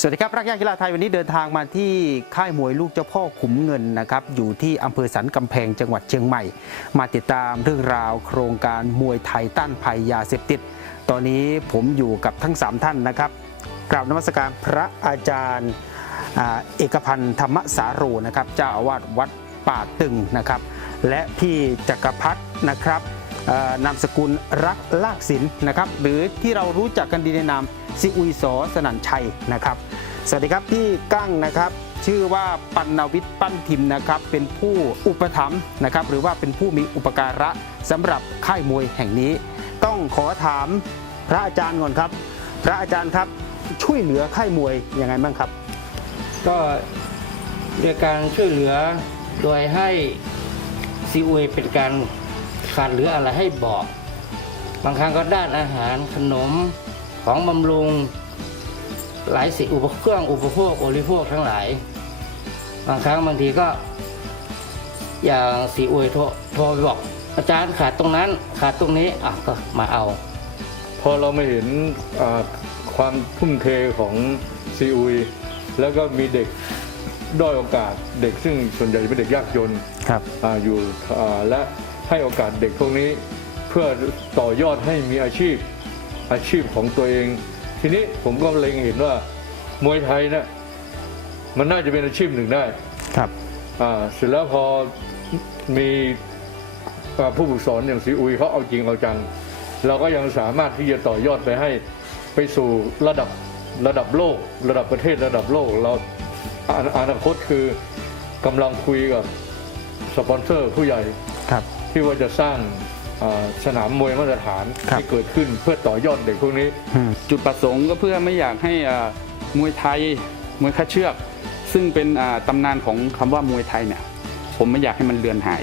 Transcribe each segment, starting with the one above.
สวัสดีครับ รักยากีฬาไทยวันนี้เดินทางมาที่ค่ายมวยลูกเจ้าพ่อขุมเงินนะครับ อยู่ที่อำเภอสันกำแพงจังหวัดเชียงใหม่ มาติดตามเรื่องราวโครงการมวยไทยต้านภัยยาเสพติด ตอนนี้ผมอยู่กับทั้ง 3 ท่านนะครับกราบนมัสการพระอาจารย์เอกพันธ์ธรรมสาโรนะครับเจ้าอาวาสวัดป่าตึงนะครับ และพี่จักรพัฒนะครับ นามสกุลรักลากศิลป์นะครับหรือที่เรารู้จักกันดีในนามซิอุยสอสนันชัยนะครับ สวัสดีครับพี่กั้งนะครับชื่อว่าปัณณวิทย์ปั้นทิมนะครับเป็นผู้อุปถัมภ์นะครับหรือว่าเป็นผู้มีอุปการะสำหรับค่ายมวยแห่งนี้ ต้องขอถามพระอาจารย์ก่อนครับ พระอาจารย์ครับช่วยเหลือค่ายมวยยังไงบ้างครับ ก็เรียการช่วยเหลือโดยให้ซีอวยเป็นการ ขาดเหลืออะไรให้บอก บางครั้งก็ด้านอาหารขนมของบำรุง หลายสิ่งอุปเครื่องอุปโภคบริโภคทั้งหลาย บางครั้งบางทีก็ อย่างซีอวยโทรโทรไปบอก อาจารย์ขาดตรงนั้นขาดตรงนี้อะก็มาเอา พอเราไม่เห็นอ่าความทุ่มเทของซีอุยแล้วก็มีเด็กด้อยโอกาสเด็กซึ่งส่วนใหญ่เป็นเด็กยากจนครับอาอยู่อ่าและ ให้โอกาสเด็กพวกนี้เพื่อต่อยอดให้มีอาชีพอาชีพของตัวเอง ทีนี้ผมก็เล็งเห็นว่ามวยไทยเนะี่ยมันน่าจะเป็นอาชีพหนึ่งได้ครับอ่าเสร็จแล้วพอมีอ่าผู้ฝึกสอนอย่างซีอุยเขาเอาจริงเอาจัง เราก็ยังสามารถที่จะต่อยอดไปให้ไปสู่ระดับระดับโลก ระดับประเทศระดับโลกเราอาอนาคตคือกำลังคุยกับ สปอนเซอร์ผู้ใหญ่ครับ ที่ว่าจะสร้างอ่าสนามมวยมาตรฐานครับที่เกิดขึ้นเพื่อต่อยอดเด็กพวกนี้อืมจุดประสงค์ก็เพื่อไม่อยากให้อ่ามวยไทยมวยค่าเชือก ซึ่งเป็นอ่าตำนานของคำว่ามวยไทยเนี่ย ผมไม่อยากให้มันเลือนหาย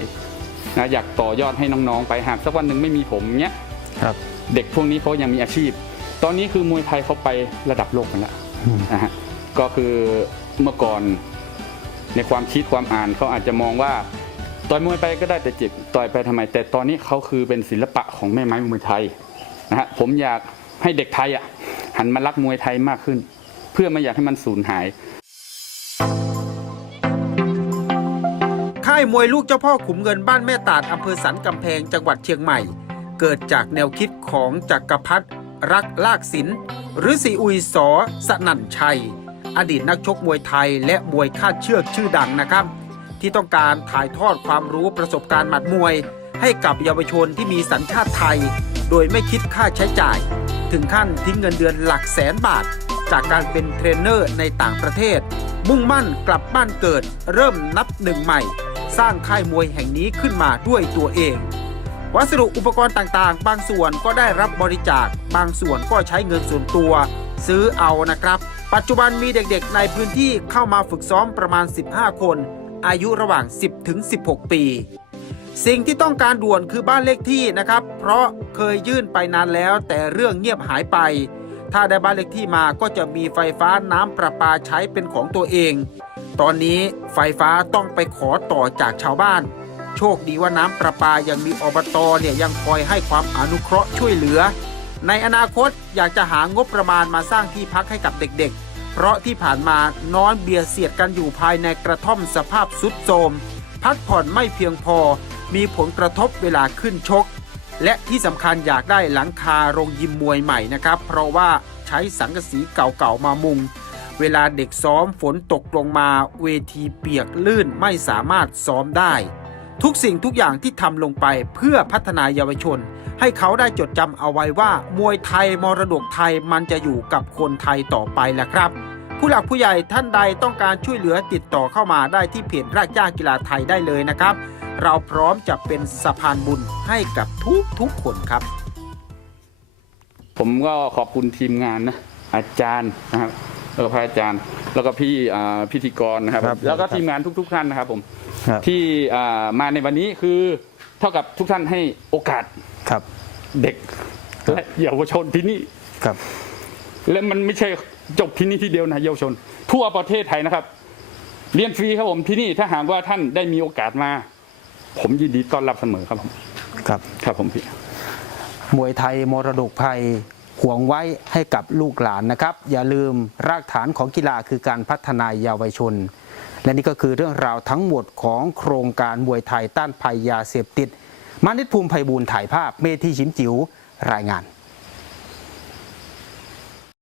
นะอยากต่อยอดให้น้องๆ ไปหากสักวันหนึ่งไม่มีผมเนี้ยครับเด็กพวกนี้เขายังมีอาชีพ ตอนนี้คือมวยไทยเขาไประดับโลกกันแล้วอืมนะฮะก็คือเมื่อก่อนในความคิดความอ่านเขาอาจจะมองว่า ต่อยมวยไปก็ได้แต่เจ็บต่อยไปทำไม แต่ตอนนี้เขาคือเป็นศิลปะของแม่ไม้มวยไทยนะฮะผมอยากให้เด็กไทยอะหันมารักมวยไทยมากขึ้น เพื่อไม่อยากให้มันสูญหาย ค่ายมวยลูกเจ้าพ่อขุมเงินบ้านแม่ตาดอำเภอสันกำแพงจังหวัดเชียงใหม่ เกิดจากแนวคิดของจักรพัฒรักลากศิลป์หรือสีอุยสอสนั่นชัย อดีตนักชกมวยไทยและมวยคาดเชือกชื่อดังนะครับ ที่ต้องการถ่ายทอดความรู้ประสบการณ์หมัดมวย ให้กับเยาวชนที่มีสัญชาติไทย โดยไม่คิดค่าใช้จ่าย ถึงขั้นทิ้งเงินเดือนหลักแสนบาท จากการเป็นเทรนเนอร์ในต่างประเทศ มุ่งมั่นกลับบ้านเกิด เริ่มนับหนึ่งใหม่ สร้างค่ายมวยแห่งนี้ขึ้นมาด้วยตัวเอง วัสดุอุปกรณ์ต่างๆ บางส่วนก็ได้รับบริจาค บางส่วนก็ใช้เงินส่วนตัว ซื้อเอานะครับ ปัจจุบันมีเด็กๆในพื้นที่เข้ามาฝึกซ้อมประมาณ 15 คน อายุระหว่าง 10ถึง16 ปี สิ่งที่ต้องการด่วนคือบ้านเลขที่นะครับ เพราะเคยยื่นไปนานแล้ว แต่เรื่องเงียบหายไป ถ้าได้บ้านเลขที่มาก็จะมีไฟฟ้าน้ำประปาใช้เป็นของตัวเอง ตอนนี้ไฟฟ้าต้องไปขอต่อจากชาวบ้าน โชคดีว่าน้ำประปายังมีอบตเนี่ยยังคอยให้ความอนุเคราะห์ช่วยเหลือ ในอนาคตอยากจะหางบประมาณมาสร้างที่พักให้กับเด็กๆ เพราะที่ผ่านมานอนเบียดเสียดกันอยู่ภายในกระท่อมสภาพสุดโทมพักผ่อนไม่เพียงพอ มีผลกระทบเวลาขึ้นชก และที่สำคัญอยากได้หลังคาโรงยิมมวยใหม่นะครับ เพราะว่าใช้สังกะสีเก่าๆมามุง เวลาเด็กซ้อมฝนตกลงมาเวทีเปียกลื่นไม่สามารถซ้อมได้ ทุกสิ่งทุกอย่างที่ทำลงไปเพื่อพัฒนาเยาวชน ให้เขาได้จดจำเอาไว้ว่ามวยไทยมรดกไทยมันจะอยู่กับคนไทยต่อไปแหละครับ ผู้หลักผู้ใหญ่ท่านใดต้องการช่วยเหลือติดต่อเข้ามาได้ที่เพจรากหญ้ากีฬาไทยได้เลยนะครับ เราพร้อมจะเป็นสะพานบุญให้กับทุกทุกๆคนครับ ผมก็ขอบคุณทีมงานนะอาจารย์นะครับแล้วก็พระอาจารย์ แล้วก็พี่อ่าพิธีกรนะครับครับ แล้วก็ทีมงานทุก ๆ ท่านนะครับผมครับที่อ่ามาในวันนี้คือเท่ากับทุกท่านให้โอกาส ครับ เด็กและเยาวชนที่นี่ครับ และมันไม่ใช่จบที่นี่ที่เดียวนะเยาวชน ทั่วประเทศไทยนะครับ เรียนฟรีครับผมที่นี่ถ้าหากว่าท่านได้มีโอกาสมา ผมยินดีต้อนรับเสมอครับผมครับ ครับผมพี่มวยไทยมรดกภัยห่วงไว้ให้กับลูกหลานนะครับ อย่าลืมรากฐานของกีฬาคือการพัฒนายาวชน และนี่ก็คือเรื่องราวทั้งหมดของโครงการมวยไทยต้านภัยยาเสพติด มานิตภูมิภัยบูลถ่ายภาพเมธีชิมจิ๋วรายงาน